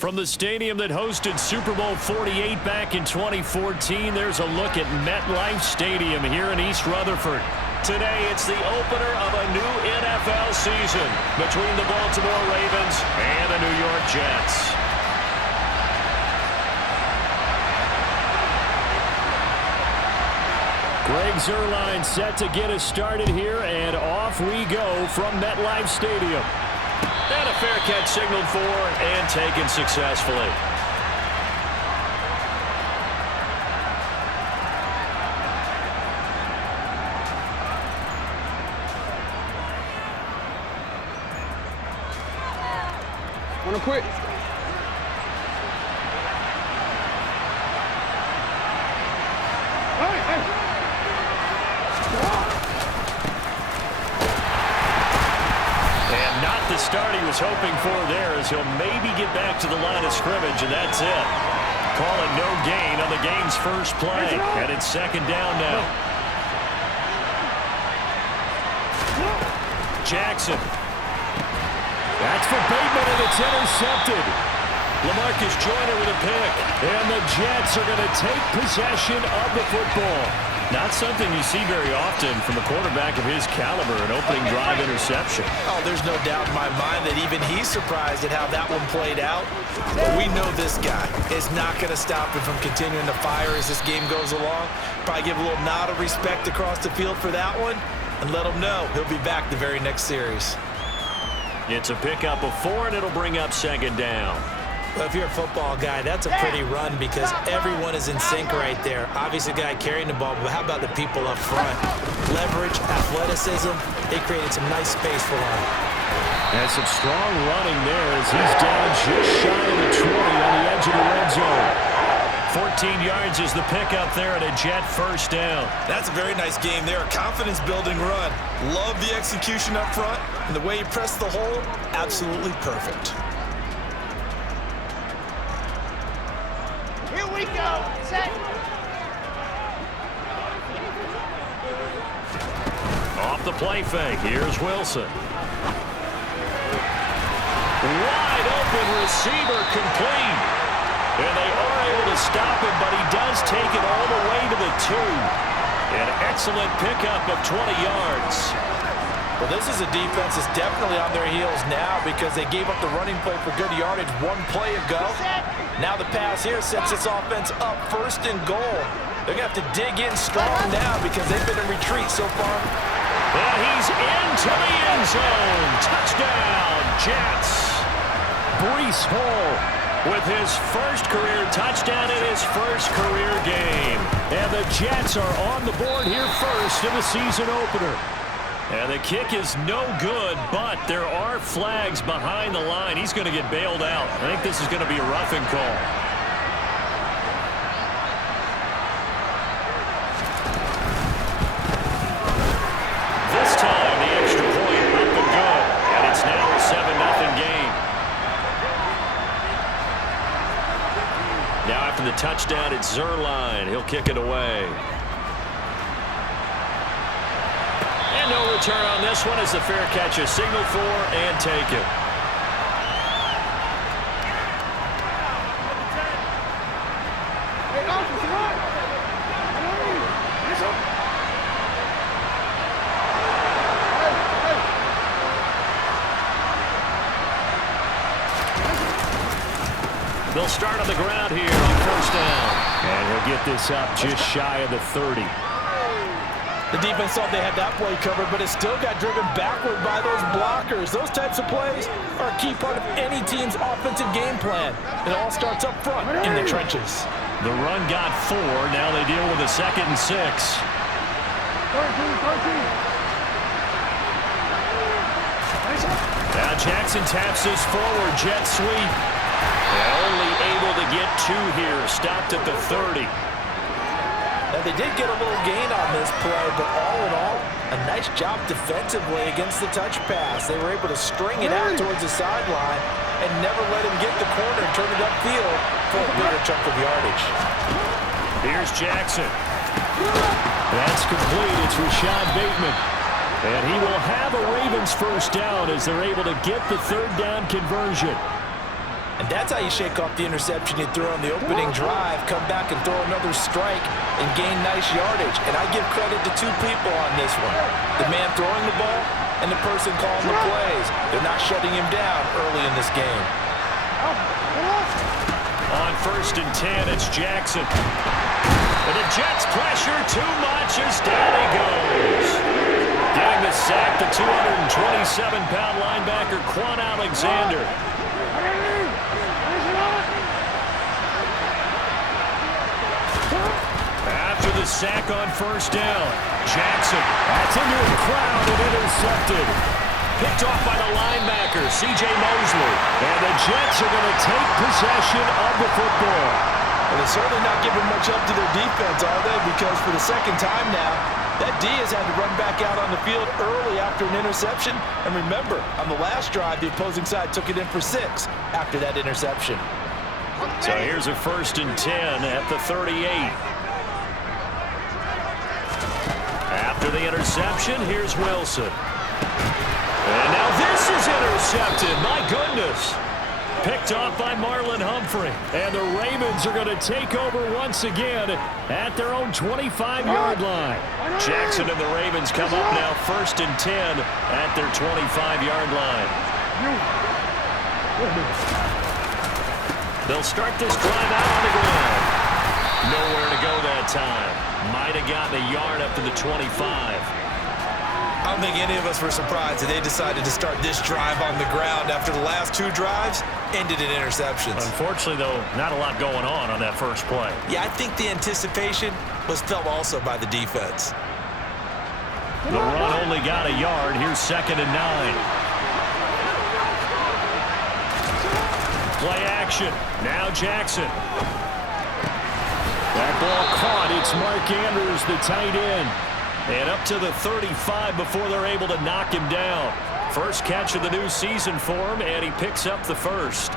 From the stadium that hosted Super Bowl 48 back in 2014, there's a look at MetLife Stadium here in East Rutherford. Today, it's the opener of a new NFL season between the Baltimore Ravens and the New York Jets. Greg Zuerlein set to get us started here, and off we go from MetLife Stadium. And a fair catch signaled for and taken successfully. Wanna quit? The start he was hoping for there as he'll maybe get back to the line of scrimmage, and that's it. Call it no gain on the game's first play, and it's second down now. Jackson. That's for Bateman, and it's intercepted. LaMarcus Joyner with a pick, and the Jets are going to take possession of the football. Not something you see very often from a quarterback of his caliber, an opening drive interception. Oh, there's no doubt in my mind that even he's surprised at how that one played out. But we know this guy is not going to stop him from continuing to fire as this game goes along. Probably give a little nod of respect across the field for that one and let him know he'll be back the very next series. It's a pickup of 4, and it'll bring up second down. Well, if you're a football guy, that's a pretty run because everyone is in sync right there. Obviously, the guy carrying the ball, but how about the people up front? Leverage, athleticism, they created some nice space for him. And some strong running there as he's down just shy of the 20 on the edge of the red zone. 14 yards is the pickup there and a Jet first down. That's a very nice game there. A confidence-building run. Love the execution up front, and the way he pressed the hole, absolutely perfect. Here we go. Set. Off the play fake. Here's Wilson. Wide open receiver complete. And they are able to stop him, but he does take it all the way to the 2. An excellent pickup of 20 yards. Well, this is a defense that's definitely on their heels now because they gave up the running play for good yardage one play ago. Now the pass here sets this offense up first and goal. They're going to have to dig in strong now because they've been in retreat so far. And he's into the end zone. Touchdown, Jets. Breece Hall with his first career touchdown in his first career game. And the Jets are on the board here first in the season opener. And the kick is no good, but there are flags behind the line. He's going to get bailed out. I think this is going to be a roughing call. This time, the extra point up and good. And it's now a 7-0 game. Now after the touchdown, it's Zuerlein. He'll kick it away. No return on this one as the fair catch is signaled for and taken. They'll start on the ground here on first down. And he'll get this up just shy of the 30. The defense thought they had that play covered, but it still got driven backward by those blockers. Those types of plays are a key part of any team's offensive game plan. It all starts up front in the trenches. The run got 4. Now they deal with a 2nd and 6. Now Jackson taps this forward. Jet sweep. Only able to get 2 here. Stopped at the 30. Now, they did get a little gain on this play, but all in all, a nice job defensively against the touch pass. They were able to string it out towards the sideline and never let him get the corner and turn it upfield for a bigger chunk of yardage. Here's Jackson. That's complete. It's Rashad Bateman. And he will have a Ravens first down as they're able to get the 3rd down conversion. And that's how you shake off the interception you threw on the opening drive, come back and throw another strike and gain nice yardage. And I give credit to two people on this one. The man throwing the ball and the person calling the plays. They're not shutting him down early in this game. On 1st and 10, it's Jackson. And the Jets pressure too much as down he goes. Getting the sack, the 227-pound linebacker, Quan Alexander. After the sack on 1st down, Jackson. That's into a crowd and intercepted. Picked off by the linebacker, C.J. Mosley. And the Jets are going to take possession of the football. Well, they're certainly not giving much help to their defense, are they? Because for the second time now, that D has had to run back out on the field early after an interception. And remember, on the last drive, the opposing side took it in for 6 after that interception. So here's a 1st and 10 at the 38. After the interception, here's Wilson. And now this is intercepted. My goodness. Picked off by Marlon Humphrey. And the Ravens are going to take over once again at their own 25-yard line. Jackson and the Ravens come up now 1st and 10 at their 25-yard line. They'll start this drive out on the ground. Nowhere to go that time. Might have gotten a yard up to the 25. I don't think any of us were surprised that they decided to start this drive on the ground after the last 2 drives ended in interceptions. Unfortunately, though, not a lot going on that first play. Yeah, I think the anticipation was felt also by the defense. The run only got a yard. Here's 2nd and 9. Play action. Now Jackson. That ball caught. It's Mark Andrews, the tight end. And up to the 35 before they're able to knock him down. First catch of the new season for him, and he picks up the first.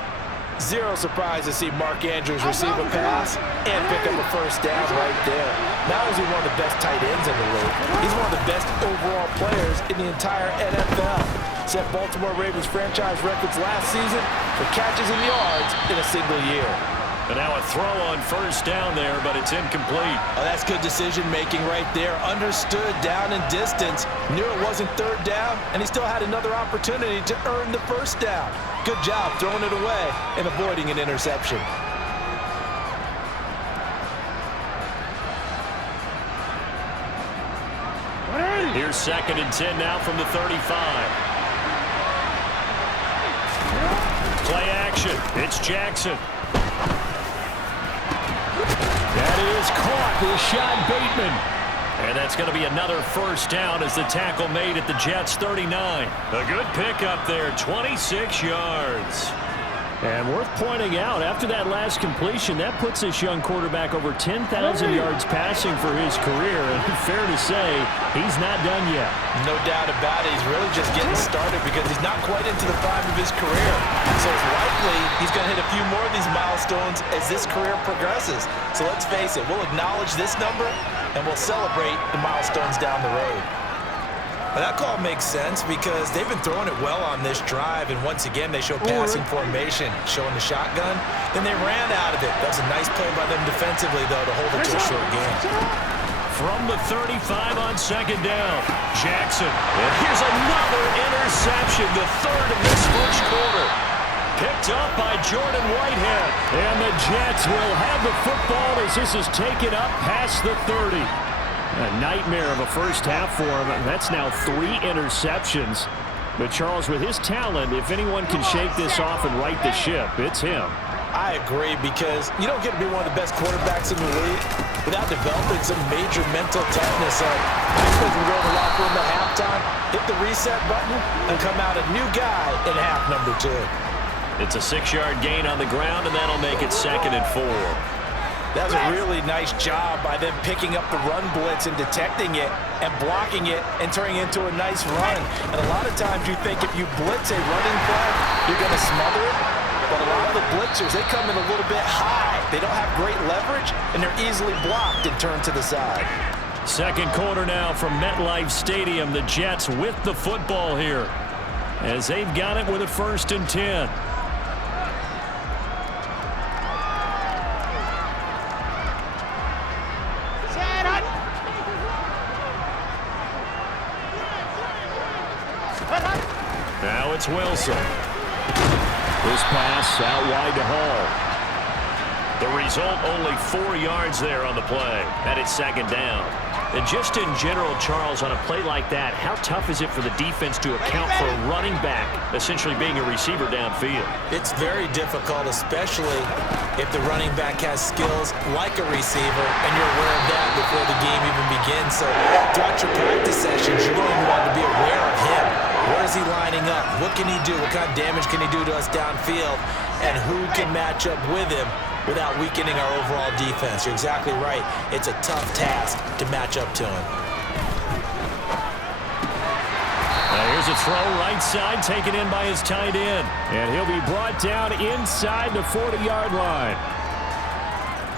Zero surprise to see Mark Andrews receive a pass and pick up a 1st down right there. Not only is he one of the best tight ends in the league, he's one of the best overall players in the entire NFL. Set Baltimore Ravens franchise records last season for catches and yards in a single year. But now a throw on 1st down there, but it's incomplete. Oh, that's good decision-making right there. Understood down and distance. Knew it wasn't 3rd down, and he still had another opportunity to earn the 1st down. Good job throwing it away and avoiding an interception. Here's 2nd and 10 now from the 35. Play action. It's Jackson. That is caught with Sean Bateman. And that's going to be another 1st down as the tackle made at the Jets' 39. A good pickup there, 26 yards. And worth pointing out, after that last completion, that puts this young quarterback over 10,000 yards passing for his career. And fair to say, he's not done yet. No doubt about it. He's really just getting started because he's not quite into the prime of his career. So it's likely he's going to hit a few more of these milestones as this career progresses. So let's face it, we'll acknowledge this number and we'll celebrate the milestones down the road. Well, that call makes sense because they've been throwing it well on this drive, and once again they show passing formation, showing the shotgun. Then they ran out of it. That was a nice play by them defensively, though, to hold it to a short game. From the 35 on 2nd down, Jackson. And here's another interception, the 3rd of this first quarter. Picked up by Jordan Whitehead. And the Jets will have the football as this is taken up past the 30. A nightmare of a first half for him. That's now 3 interceptions. But Charles, with his talent, if anyone can shake this off and right the ship, it's him. I agree, because you don't get to be one of the best quarterbacks in the league without developing some major mental toughness. I suppose we go in the locker room at halftime, hit the reset button, and come out a new guy in half number 2. It's a 6-yard gain on the ground, and that'll make it 2nd and 4. That was a really nice job by them picking up the run blitz and detecting it and blocking it and turning it into a nice run. And a lot of times you think if you blitz a running play, you're going to smother it. But a lot of the blitzers, they come in a little bit high. They don't have great leverage, and they're easily blocked and turned to the side. 2nd quarter now from MetLife Stadium. The Jets with the football here as they've got it with a 1st and 10. Now it's Wilson. This pass out wide to Hall. The result, only 4 yards there on the play. And it's second down. And just in general, Charles, on a play like that, how tough is it for the defense to account for a running back essentially being a receiver downfield? It's very difficult, especially if the running back has skills like a receiver, and you're aware of that before the game even begins. So throughout your practice sessions, you're going to want to be aware of him. Where is he lining up? What can he do? What kind of damage can he do to us downfield? And who can match up with him without weakening our overall defense? You're exactly right. It's a tough task to match up to him. Now here's a throw right side taken in by his tight end. And he'll be brought down inside the 40-yard line.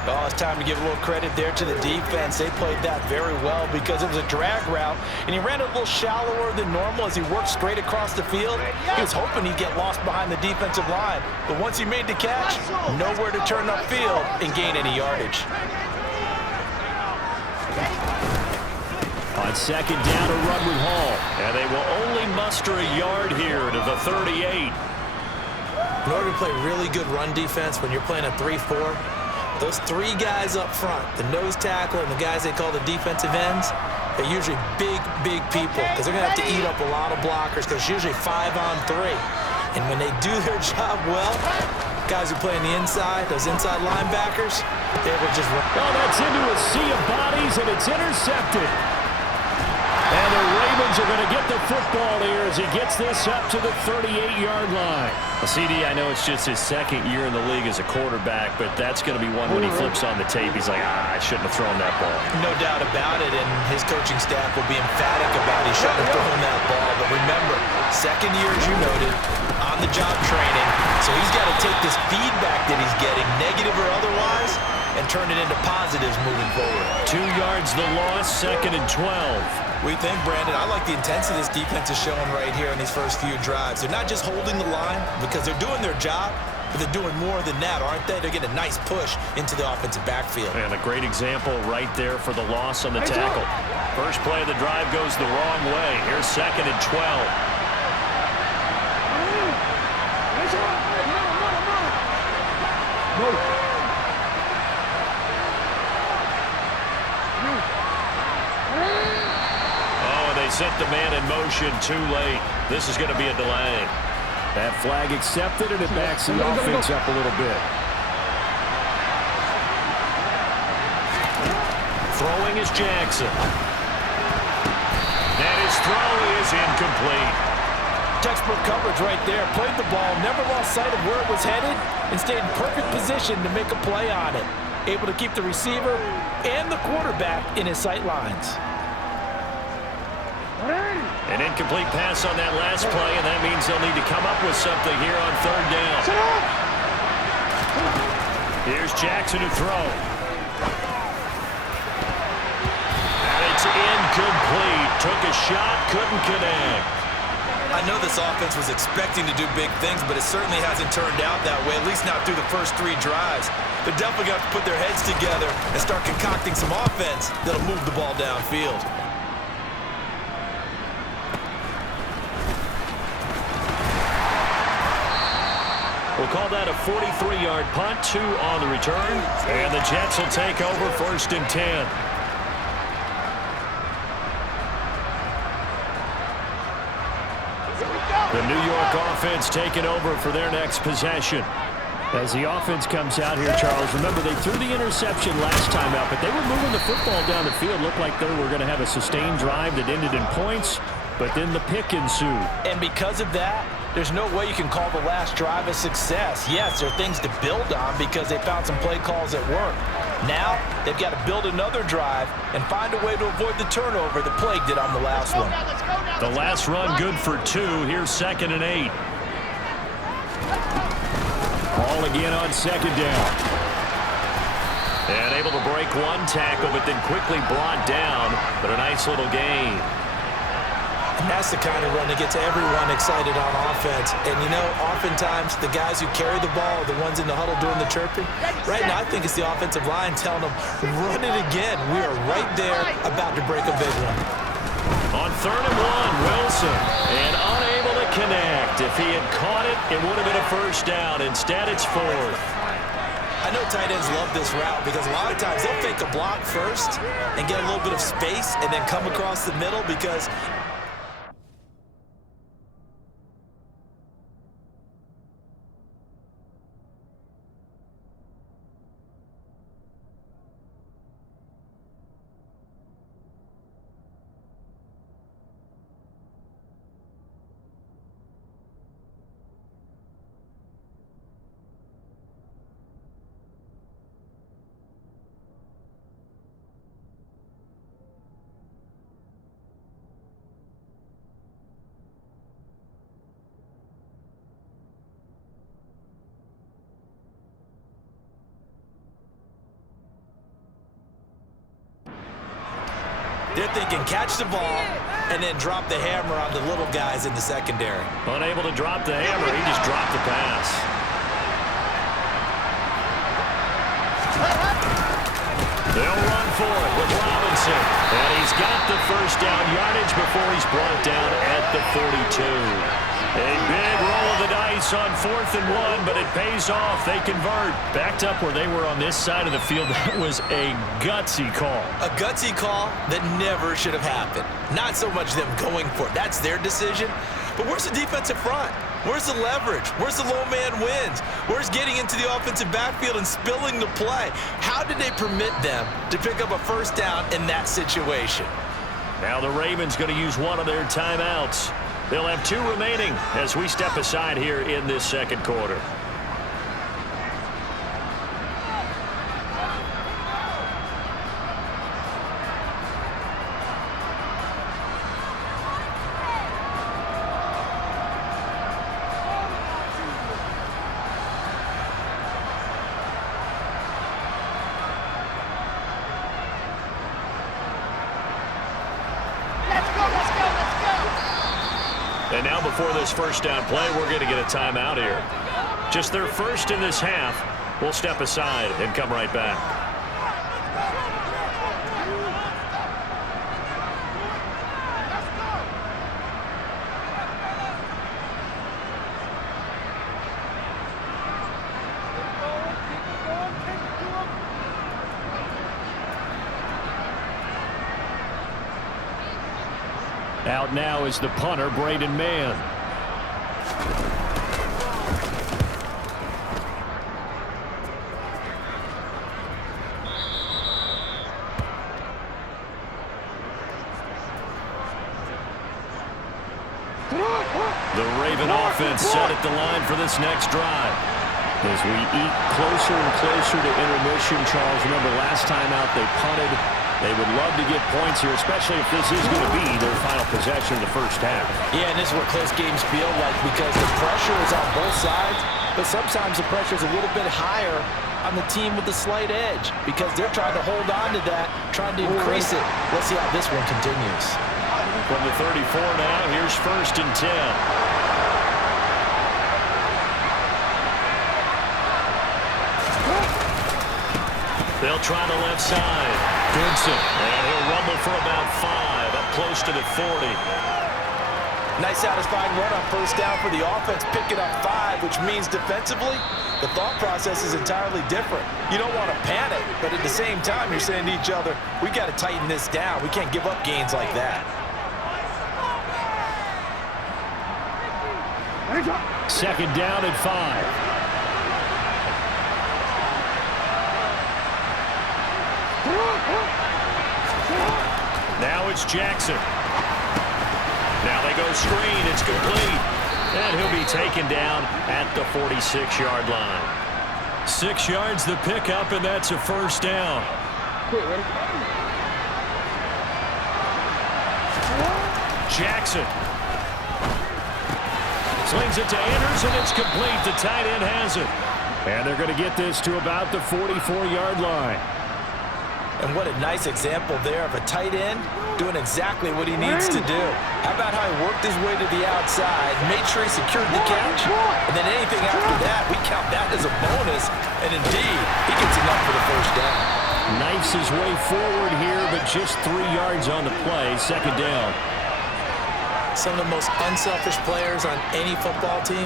Oh, it's time to give a little credit there to the defense. They played that very well because it was a drag route, and he ran it a little shallower than normal as he worked straight across the field. He was hoping he'd get lost behind the defensive line, but once he made the catch, nowhere to turn upfield and gain any yardage. On second down, a run with Hall, and they will only muster a yard here to the 38. In order to play really good run defense when you're playing a 3-4, those 3 guys up front, the nose tackle and the guys they call the defensive ends, they're usually big people because they're going to have to eat up a lot of blockers because it's usually 5 on 3. And when they do their job well, guys who play on the inside, those inside linebackers, they will just run. Oh, that's into a sea of bodies, and it's intercepted. And the Ravens are going to get the football here as he gets this up to the 38-yard line. Well, CD, I know it's just his second year in the league as a quarterback, but that's going to be one when he flips on the tape. He's like, I shouldn't have thrown that ball. No doubt about it, and his coaching staff will be emphatic about he shouldn't have thrown that ball. But remember, second year, as you noted, on-the-job training, so he's got to take this feedback that he's getting, negative or otherwise, and turn it into positives moving forward. 2 yards the loss, second and 12. We think, Brandon, I like the intensity this defense is showing right here in these first few drives. They're not just holding the line because they're doing their job, but they're doing more than that, aren't they? They're getting a nice push into the offensive backfield. And a great example right there for the loss on the tackle. First play of the drive goes the wrong way. Here's second and 12. Set the man in motion too late. This is going to be a delay. That flag accepted, and it backs the offense up a little bit. Throwing is Jackson. And his throw is incomplete. Textbook coverage right there. Played the ball, never lost sight of where it was headed, and stayed in perfect position to make a play on it. Able to keep the receiver and the quarterback in his sight lines. An incomplete pass on that last play, and that means they'll need to come up with something here on third down. Here's Jackson to throw. And it's incomplete. Took a shot, couldn't connect. I know this offense was expecting to do big things, but it certainly hasn't turned out that way, at least not through the first 3 drives. They're definitely going to have to put their heads together and start concocting some offense that'll move the ball downfield. We'll call that a 43-yard punt, 2 on the return. And the Jets will take over first and 10. The New York offense taking over for their next possession. As the offense comes out here, Charles, remember they threw the interception last time out, but they were moving the football down the field. Looked like they were going to have a sustained drive that ended in points, but then the pick ensued. And because of that, there's no way you can call the last drive a success. Yes, there are things to build on because they found some play calls that work. Now, they've got to build another drive and find a way to avoid the turnover that plagued it on the last one. The last run good for 2. Here's second and 8. Ball again on second down. And able to break one tackle, but then quickly brought down. But a nice little gain. And that's the kind of run that gets everyone excited on offense. And, you know, oftentimes the guys who carry the ball are the ones in the huddle doing the chirping. Right now, I think it's the offensive line telling them, run it again. We are right there about to break a big one. On third and 1, Wilson. And unable to connect. fact, if he had caught it, it would have been a first down. Instead, it's fourth. I know tight ends love this route because a lot of times they'll fake a block first and get a little bit of space and then come across the middle because they're thinking catch the ball and then drop the hammer on the little guys in the secondary. Unable to drop the hammer, he just dropped the pass. They'll run for it with Robinson. And he's got the first down yardage before he's brought down at the 42. A big roll of the dice on 4th and 1, but it pays off. They convert. Backed up where they were on this side of the field. That was a gutsy call. A gutsy call that never should have happened. Not so much them going for it. That's their decision. But where's the defensive front? Where's the leverage? Where's the low man wins? Where's getting into the offensive backfield and spilling the play? How did they permit them to pick up a first down in that situation? Now the Ravens going to use one of their timeouts. They'll have 2 remaining as we step aside here in this second quarter. And now before this first down play, we're going to get a timeout here. Just their first in this half. We'll step aside and come right back. Out now is the punter, Braden Mann. The Raven offense set at the line for this next drive. As we eat closer and closer to intermission, Charles, remember last time out they punted. They would love to get points here, especially if this is going to be their final possession of the first half. Yeah, and this is what close games feel like because the pressure is on both sides, but sometimes the pressure is a little bit higher on the team with the slight edge because they're trying to hold on to that, trying to increase it. Let's see how this one continues. From the 34 now, here's 1st and 10. They'll try the left side. Goodson. And he'll rumble for about 5, up close to the 40. Nice satisfying run on first down for the offense, picking up 5, which means defensively, the thought process is entirely different. You don't want to panic, but at the same time, you're saying to each other, we got to tighten this down. We can't give up gains like that. 2nd down and 5. Now it's Jackson. Now they go screen. It's complete. And he'll be taken down at the 46-yard line. 6 yards the pickup, and that's a first down. Jackson. Slings it to Anders, and it's complete. The tight end has it. And they're going to get this to about the 44-yard line. And what a nice example there of a tight end doing exactly what he needs to do. How about how he worked his way to the outside, made sure he secured the catch, and then anything after that, we count that as a bonus. And indeed, he gets enough for the first down. Knifes his way forward here, but just 3 yards on the play. 2nd down. some of the most unselfish players on any football team?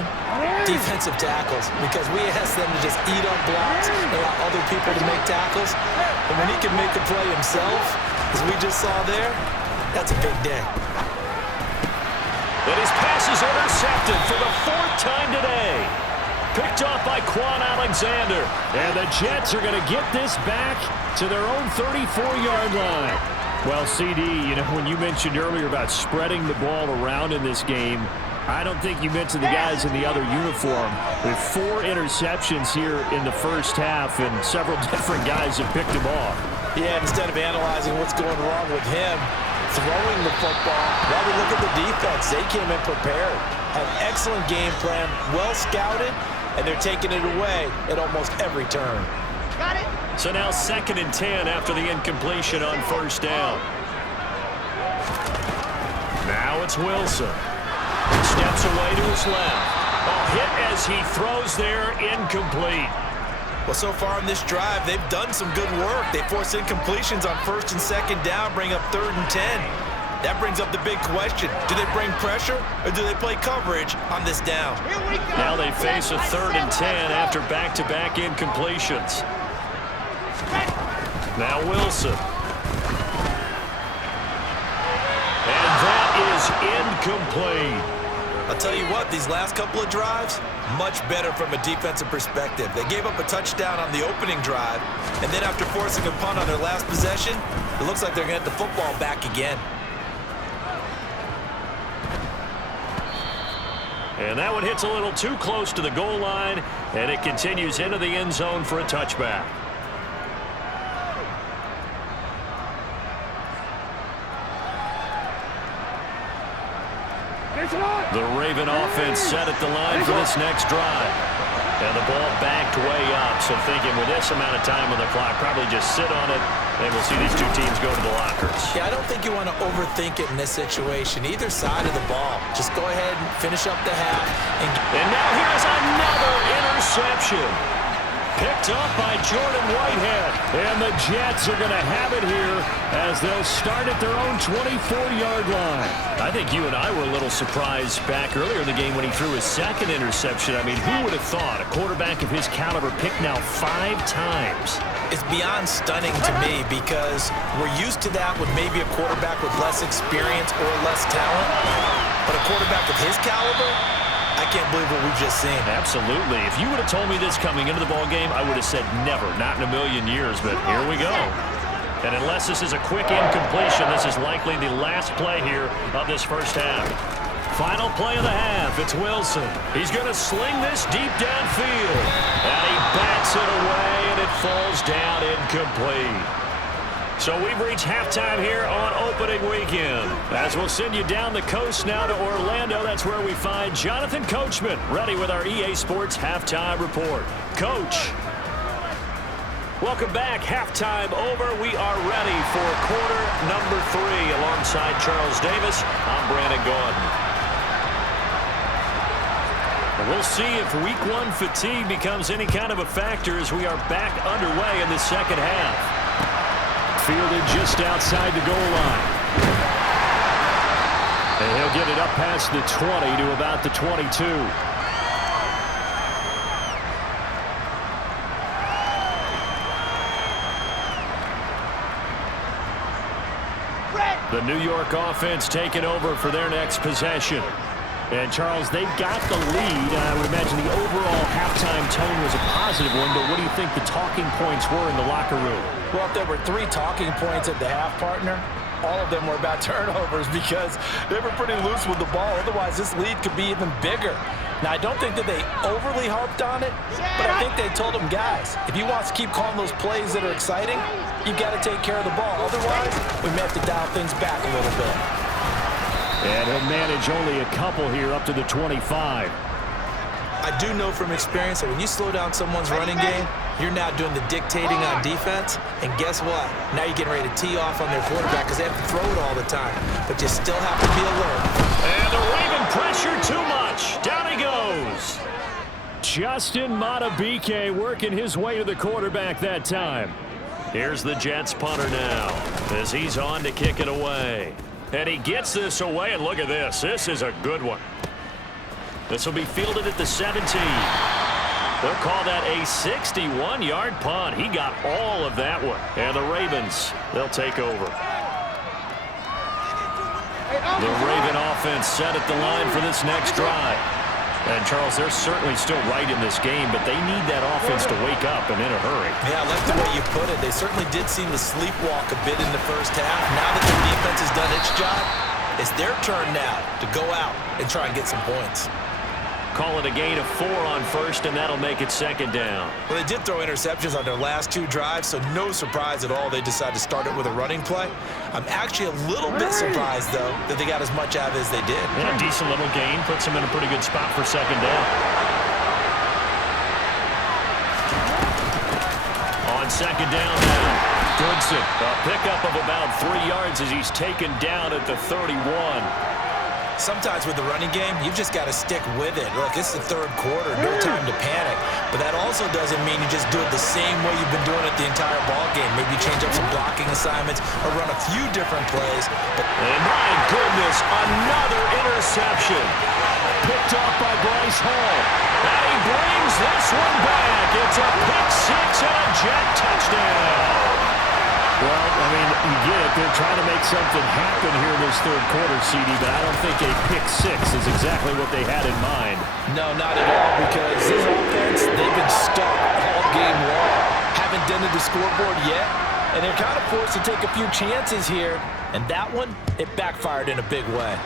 Defensive tackles, because we ask them to just eat up blocks and allow other people to make tackles. And when he can make a play himself, as we just saw there, that's a big day. And his pass is intercepted for the 4th time today. Picked off by Quan Alexander. And the Jets are going to get this back to their own 34-yard line. Well, CD, you know, when you mentioned earlier about spreading the ball around in this game, I don't think you mentioned the guys in the other uniform. With 4 interceptions here in the first half, and several different guys have picked them off. Yeah, instead of analyzing what's going wrong with him, throwing the football, now we look at the defense. They came in prepared, had an excellent game plan, well scouted, and they're taking it away at almost every turn. Got it. So now 2nd and 10 after the incompletion on 1st down. Now it's Wilson. Steps away to his left. A hit as he throws there, incomplete. Well, so far in this drive, they've done some good work. They force incompletions on 1st and 2nd down, bring up 3rd and 10. That brings up the big question. Do they bring pressure or do they play coverage on this down? Now they face a 3rd and 10 after back-to-back incompletions. Now Wilson. And that is incomplete. I'll tell you what, these last couple of drives, much better from a defensive perspective. They gave up a touchdown on the opening drive, and then after forcing a punt on their last possession, it looks like they're going to get the football back again. And that one hits a little too close to the goal line, and it continues into the end zone for a touchback. The Raven offense set at the line for this next drive. And the ball backed way up, so thinking with this amount of time on the clock, probably just sit on it, and we'll see these two teams go to the lockers. Yeah, I don't think you want to overthink it in this situation. Either side of the ball. Just go ahead and finish up the half. And now here's another interception. Picked up by Jordan Whitehead. And the Jets are going to have it here as they'll start at their own 24-yard line. I think you and I were a little surprised back earlier in the game when he threw his 2nd interception. I mean, who would have thought a quarterback of his caliber picked now 5 times? It's beyond stunning to me because we're used to that with maybe a quarterback with less experience or less talent. But a quarterback of his caliber, I can't believe what we've just seen. Absolutely. If you would have told me this coming into the ballgame, I would have said never, not in a million years, but here we go. And unless this is a quick incompletion, this is likely the last play here of this first half. Final play of the half, it's Wilson. He's going to sling this deep downfield. And he bats it away, and it falls down incomplete. So we've reached halftime here on opening weekend. As we'll send you down the coast now to Orlando, that's where we find Jonathan Coachman, ready with our EA Sports Halftime Report. Coach. Welcome back. Halftime over. We are ready for quarter number 3. Alongside Charles Davis, I'm Brandon Gordon. And we'll see if week 1 fatigue becomes any kind of a factor as we are back underway in the second half. Fielded just outside the goal line. And he'll get it up past the 20 to about the 22. The New York offense taking over for their next possession. And, Charles, they've got the lead. I would imagine the overall halftime tone was a positive one, but what do you think the talking points were in the locker room? Well, if there were 3 talking points at the half, partner, all of them were about turnovers because they were pretty loose with the ball. Otherwise, this lead could be even bigger. Now, I don't think that they overly harped on it, but I think they told them, guys, if you want to keep calling those plays that are exciting, you've got to take care of the ball. Otherwise, we may have to dial things back a little bit. And he'll manage only a couple here up to the 25. I do know from experience that when you slow down someone's running game, you're now doing the dictating on defense. And guess what? Now you're getting ready to tee off on their quarterback because they have to throw it all the time. But you still have to be alert. And the Raven pressure too much. Down he goes. Justin Matabike working his way to the quarterback that time. Here's the Jets punter now as he's on to kick it away. And he gets this away, and look at this. This is a good one. This will be fielded at the 17. They'll call that a 61-yard punt. He got all of that one. And the Ravens, they'll take over. The Raven offense set at the line for this next drive. And, Charles, they're certainly still right in this game, but they need that offense to wake up and in a hurry. Yeah, I like the way you put it. They certainly did seem to sleepwalk a bit in the first half. Now that their defense has done its job, it's their turn now to go out and try and get some points. Call it a gain of 4 on first, and that'll make it second down. Well, they did throw interceptions on their last 2 drives, so no surprise at all they decided to start it with a running play. I'm actually a little bit surprised, though, that they got as much out of it as they did. Yeah, a decent little gain. Puts them in a pretty good spot for second down. On second down now, Goodson. A pickup of about 3 yards as he's taken down at the 31. Sometimes with the running game, you've just got to stick with it. Look, it's the third quarter, no time to panic. But that also doesn't mean you just do it the same way you've been doing it the entire ball game. Maybe change up some blocking assignments or run a few different plays. And my goodness, another interception. Picked off by Bryce Hall. And he brings this one back. It's a pick 6 and a Jet touchdown. Well, I mean, you get it. They're trying to make something happen here in this third quarter, CD, but I don't think a pick 6 is exactly what they had in mind. No, not at all, because this offense, they've been stuck all game long. Haven't dented the scoreboard yet, and they're kind of forced to take a few chances here. And that one, it backfired in a big way.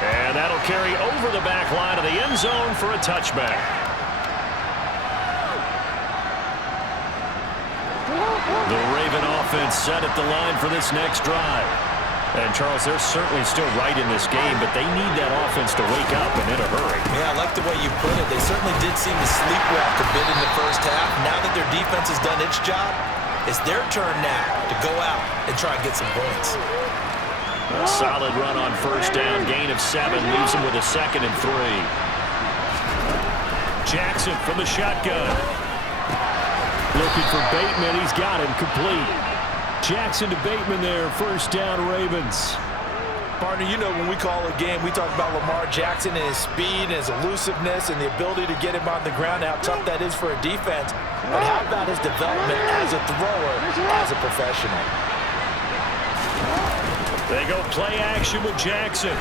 And that'll carry over the back line of the end zone for a touchback. The Raven offense set at the line for this next drive. And, Charles, they're certainly still right in this game, but they need that offense to wake up and in a hurry. Yeah, I like the way you put it. They certainly did seem to sleepwalk a bit in the first half. Now that their defense has done its job, it's their turn now to go out and try and get some points. A solid run on first down. Gain of 7 leaves him with a 2nd and 3. Jackson from the shotgun. Looking for Bateman. He's got him complete. Jackson to Bateman there. First down, Ravens. Partner, you know when we call a game, we talk about Lamar Jackson and his speed and his elusiveness and the ability to get him on the ground, how tough that is for a defense. But how about his development as a thrower, as a professional? They go play action with Jackson.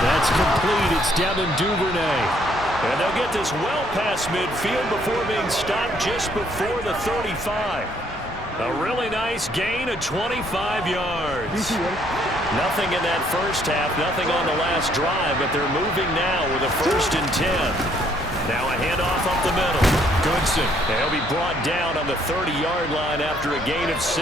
That's complete. It's Devin Duvernay. And they'll get this well past midfield before being stopped just before the 35. A really nice gain of 25 yards. Nothing in that first half, nothing on the last drive, but they're moving now with a 1st and 10. Now a handoff up the middle. Goodson. He'll be brought down on the 30-yard line after a gain of 6.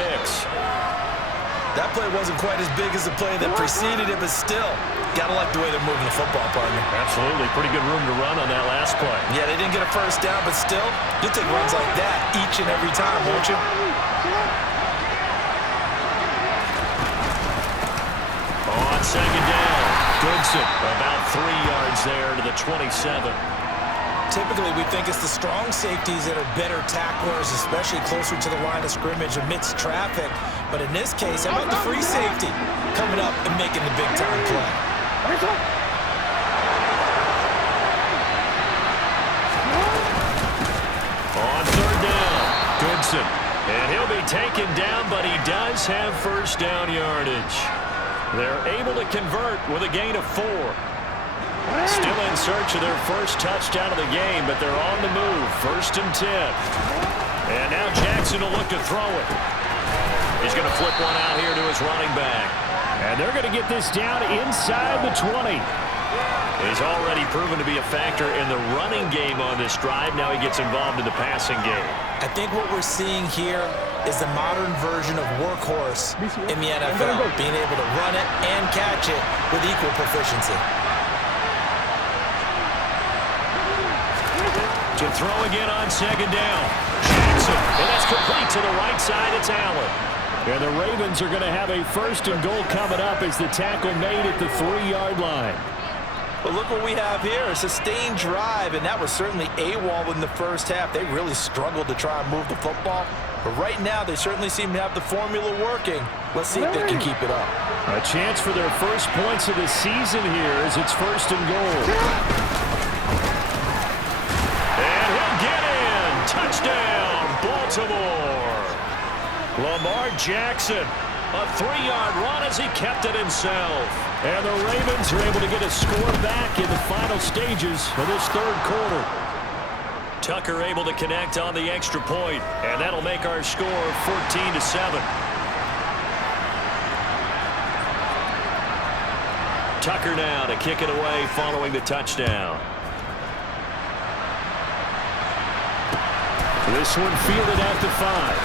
That play wasn't quite as big as the play that preceded it, but still, gotta like the way they're moving the football, partner. Absolutely. Pretty good room to run on that last play. Yeah, they didn't get a first down, but still, you'll take runs like that each and every time, won't you? On second down, Goodson about 3 yards there to the 27. Typically, we think it's the strong safeties that are better tacklers, especially closer to the line of scrimmage amidst traffic. But in this case, how about the free safety coming up and making the big-time play? On third down, Goodson. And he'll be taken down, but he does have first down yardage. They're able to convert with a gain of 4. Still in search of their first touchdown of the game, but they're on the move. 1st and 10. And now Jackson will look to throw it. He's going to flip one out here to his running back. And they're going to get this down inside the 20. He's already proven to be a factor in the running game on this drive. Now he gets involved in the passing game. I think what we're seeing here is the modern version of workhorse in the NFL, being able to run it and catch it with equal proficiency. To throw again on second down. Jackson, and that's complete to the right side. It's Allen. And the Ravens are going to have a 1st and goal coming up as the tackle made at the 3-yard line. But look what we have here, a sustained drive, and that was certainly AWOL in the first half. They really struggled to try and move the football. But right now, they certainly seem to have the formula working. Let's see if they can keep it up. A chance for their first points of the season here as it's 1st and goal. And he'll get in. Touchdown, Baltimore. Lamar Jackson, a 3-yard run as he kept it himself. And the Ravens are able to get a score back in the final stages of this 3rd quarter. Tucker able to connect on the extra point, and that'll make our score 14-7. Tucker now to kick it away following the touchdown. This one fielded at the 5.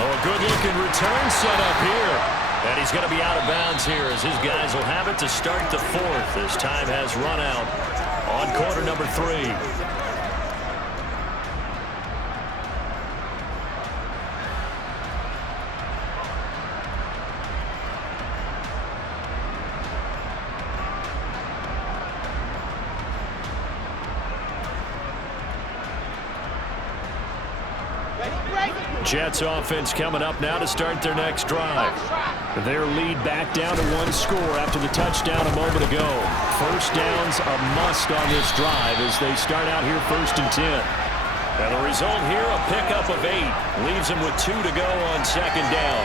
Oh, a good-looking return set up here. And he's going to be out of bounds here as his guys will have it to start the 4th as time has run out on quarter number 3. Jets offense coming up now to start their next drive. Their lead back down to 1 score after the touchdown a moment ago. First down's a must on this drive as they start out here 1st and 10. And the result here, a pickup of 8. Leaves them with 2 to go on 2nd down.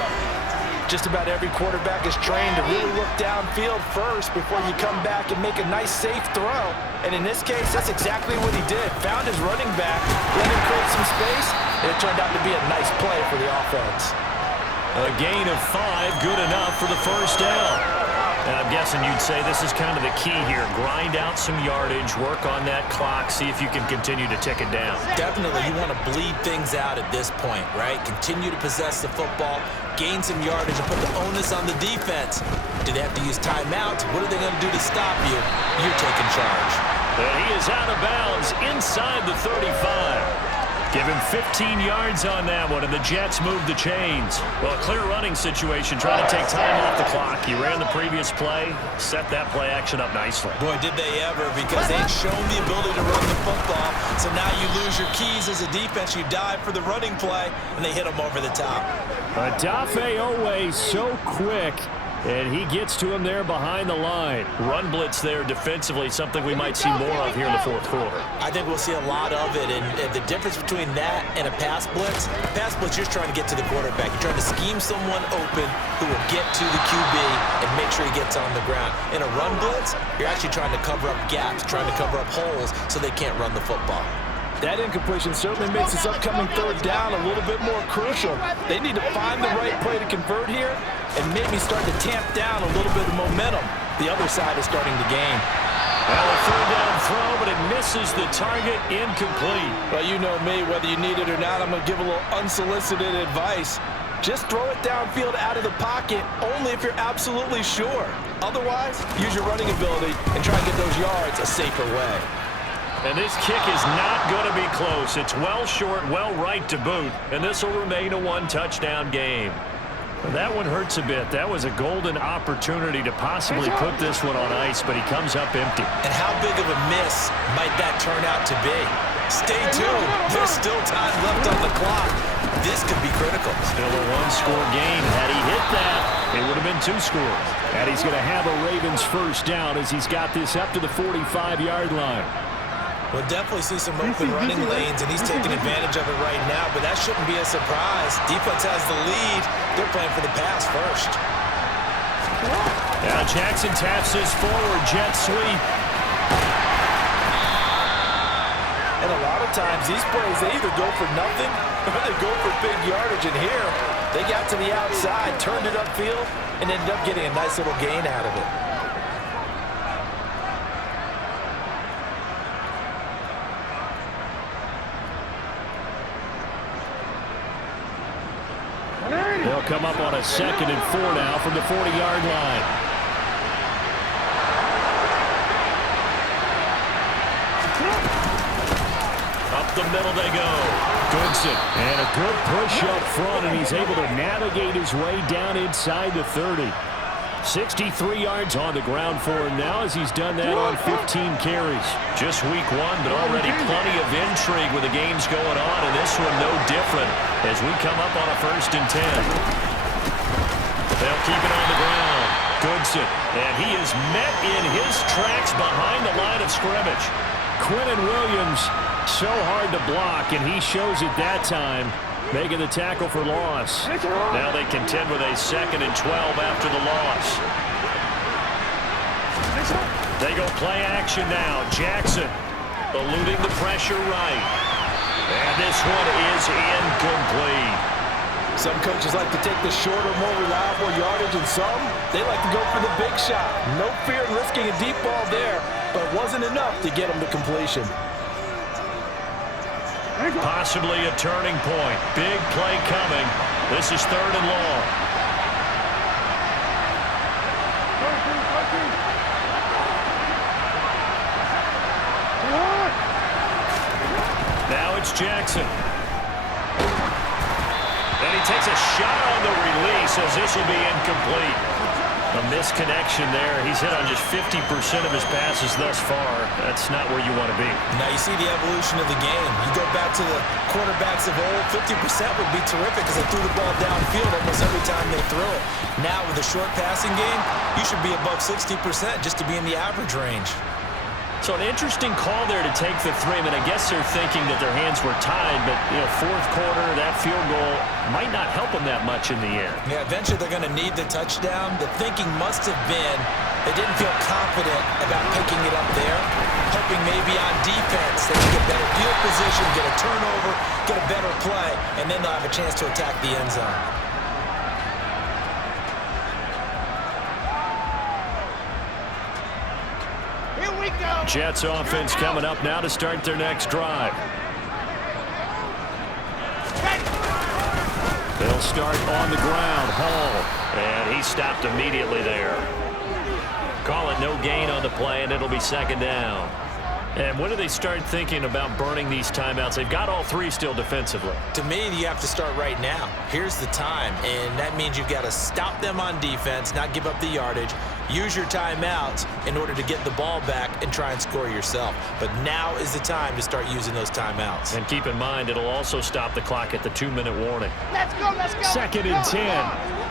Just about every quarterback is trained to really look downfield first before you come back and make a nice, safe throw. And in this case, that's exactly what he did. Found his running back, let him create some space, and it turned out to be a nice play for the offense. A gain of 5, good enough for the first down. And I'm guessing you'd say this is kind of the key here. Grind out some yardage, work on that clock, see if you can continue to tick it down. Definitely, you want to bleed things out at this point, right? Continue to possess the football, gain some yardage, and put the onus on the defense. Do they have to use timeouts? What are they going to do to stop you? You're taking charge. And he is out of bounds inside the 35. Give him 15 yards on that one, and the Jets move the chains. Well, a clear running situation, trying to take time off the clock. He ran the previous play, set that play action up nicely. Boy, did they ever, because they've shown the ability to run the football. So now you lose your keys as a defense. You dive for the running play, and they hit them over the top. Adafe Owe so quick. And he gets to him there behind the line. Run blitz there defensively, something we might see more of here in the 4th quarter. I think we'll see a lot of it, and the difference between that and a pass blitz, you're trying to get to the quarterback. You're trying to scheme someone open who will get to the QB and make sure he gets on the ground. In a run blitz, you're actually trying to cover up gaps, trying to cover up holes so they can't run the football. That incompletion certainly makes this upcoming 3rd down a little bit more crucial. They need to find the right play to convert here and maybe start to tamp down a little bit of momentum. The other side is starting to gain. Well, a 3rd down throw, but it misses the target, incomplete. Well, you know me, whether you need it or not, I'm going to give a little unsolicited advice. Just throw it downfield out of the pocket only if you're absolutely sure. Otherwise, use your running ability and try and get those yards a safer way. And this kick is not going to be close. It's well short, well right to boot. And this will remain a 1-touchdown game. That one hurts a bit. That was a golden opportunity to possibly put this one on ice, but he comes up empty. And how big of a miss might that turn out to be? Stay tuned. There's still time left on the clock. This could be critical. Still a 1-score game. Had he hit that, it would have been 2 scores. And he's going to have a Ravens first down as he's got this up to the 45-yard line. We'll definitely see some open running lanes, and he's taking advantage of it right now, but that shouldn't be a surprise. Defense has the lead. They're playing for the pass first. Now Jackson taps his forward jet sweep. And a lot of times, these plays, they either go for nothing or they go for big yardage. And here, they got to the outside, turned it upfield, and ended up getting a nice little gain out of it. They'll come up on a 2nd and 4 now from the 40-yard line. Up the middle they go. Goodson. And a good push up front, and he's able to navigate his way down inside the 30. 63 yards on the ground for him now as he's done that on 15 carries. Just week one, but already plenty of intrigue with the games going on, and this one no different as we come up on a 1st and 10. They'll keep it on the ground. Goodson, and he is met in his tracks behind the line of scrimmage. Quinnen Williams, so hard to block, and he shows it that time, making the tackle for loss. Now they contend with a 2nd and 12 after the loss. They go play action now. Jackson eluding the pressure right. And this one is incomplete. Some coaches like to take the shorter, more reliable yardage, and some, they like to go for the big shot. No fear in risking a deep ball there, but it wasn't enough to get them to completion. Possibly a turning point. Big play coming. This is 3rd and long. Now it's Jackson. And he takes a shot on the release as this will be incomplete. A misconnection there. He's hit on just 50% of his passes thus far. That's not where you want to be. Now you see the evolution of the game. You go back to the quarterbacks of old, 50% would be terrific because they threw the ball downfield almost every time they threw it. Now with a short passing game, you should be above 60% just to be in the average range. So an interesting call there to take the 3. I mean, I guess they're thinking that their hands were tied, but, 4th quarter, that field goal might not help them that much in the end. Yeah, eventually they're going to need the touchdown. The thinking must have been they didn't feel confident about picking it up there, hoping maybe on defense they can get better field position, get a turnover, get a better play, and then they'll have a chance to attack the end zone. Jets offense coming up now to start their next drive. They'll start on the ground. Hall. And he stopped immediately there. Call it no gain on the play, and it'll be 2nd down. And when do they start thinking about burning these timeouts? They've got all 3 still defensively. To me, you have to start right now. Here's the time, and that means you've got to stop them on defense, not give up the yardage, use your timeouts in order to get the ball back and try and score yourself. But now is the time to start using those timeouts. And keep in mind, it'll also stop the clock at the 2-minute warning. Let's go, let's go. 2nd and 10.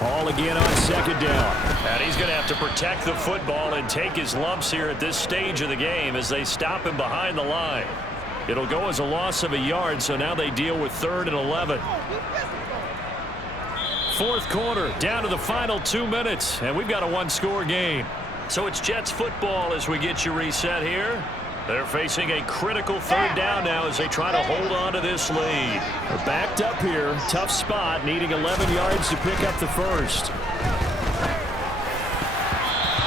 Ball again on 2nd down. And he's going to have to protect the football and take his lumps here at this stage of the game as they stop him behind the line. It'll go as a loss of a yard, so now they deal with 3rd and 11. 4th quarter, down to the final 2 minutes, and we've got a 1-score game. So it's Jets football as we get you reset here. They're facing a critical 3rd down now as they try to hold on to this lead. They're backed up here. Tough spot, needing 11 yards to pick up the 1st.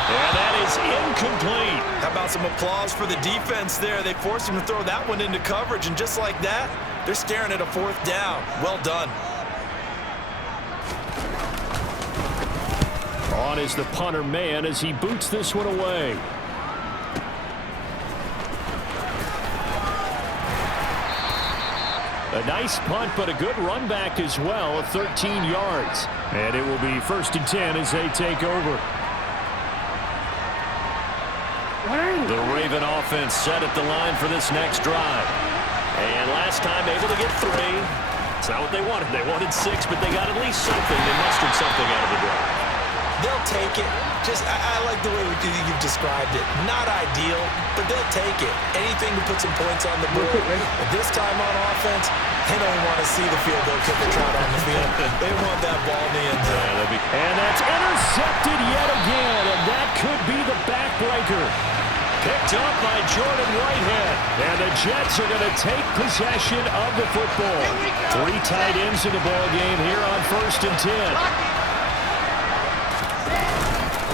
And that is incomplete. How about some applause for the defense there? They forced him to throw that one into coverage, and just like that, they're staring at a 4th down. Well done. On is the punter man as he boots this one away. A nice punt, but a good run back as well of 13 yards. And it will be 1st and 10 as they take over. The Raven offense set at the line for this next drive. And last time able to get 3. It's not what they wanted. They wanted 6, but they got at least something. They mustered something out of the drive. They'll take it. I like the way you've described it. Not ideal, but they'll take it. Anything to put some points on the board. But this time on offense, they don't want to see the field goal kicker trot on the field. They want that ball in the end zone. And that's intercepted yet again, and that could be the backbreaker. Picked up by Jordan Whitehead. And the Jets are going to take possession of the football. 3 tight ends in the ball game here on 1st and 10.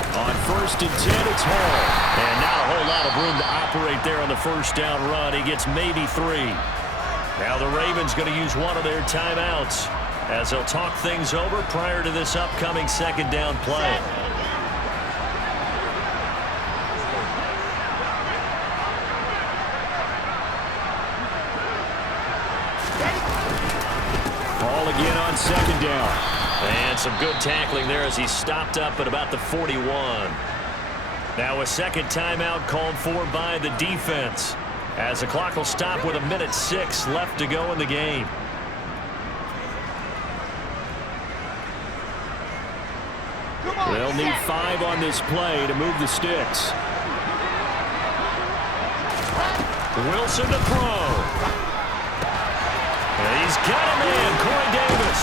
On 1st and 10, it's Hall. And not a whole lot of room to operate there on the 1st down run. He gets maybe 3. Now the Ravens going to use one of their timeouts as they'll talk things over prior to this upcoming 2nd down play. again on second down. And some good tackling there as he stopped up at about the 41. Now a second timeout called for by the defense, as the clock will stop with 1:06 left to go in the game. They'll need 5 on this play to move the sticks. Wilson to throw. And he's got a man, Corey Davis.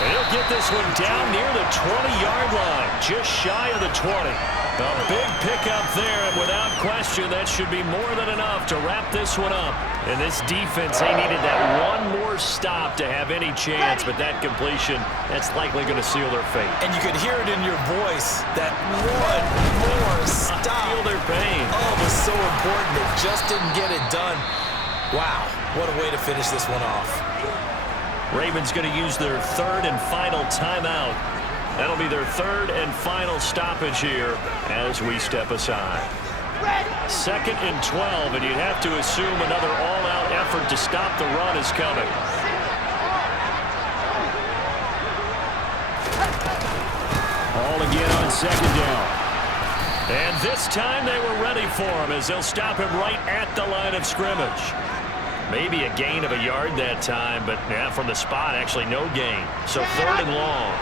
And he'll get this one down near the 20-yard line, just shy of the 20. A big pickup there, and without question, that should be more than enough to wrap this one up. And this defense, they needed that one more stop to have any chance, but that completion, that's likely going to seal their fate. And you could hear it in your voice, that one more stop. I feel their pain. Oh, it was so important. They just didn't get it done. Wow, what a way to finish this one off. Ravens going to use their third and final timeout. That'll be their third and final stoppage here as we step aside. 2nd and 12, and you'd have to assume another all-out effort to stop the run is coming. All again on second down. And this time they were ready for him as they'll stop him right at the line of scrimmage. Maybe a gain of a yard that time, but yeah, from the spot, actually no gain. So 3rd and long.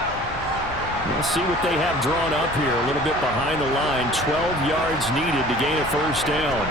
We'll see what they have drawn up here. A little bit behind the line. 12 yards needed to gain a first down.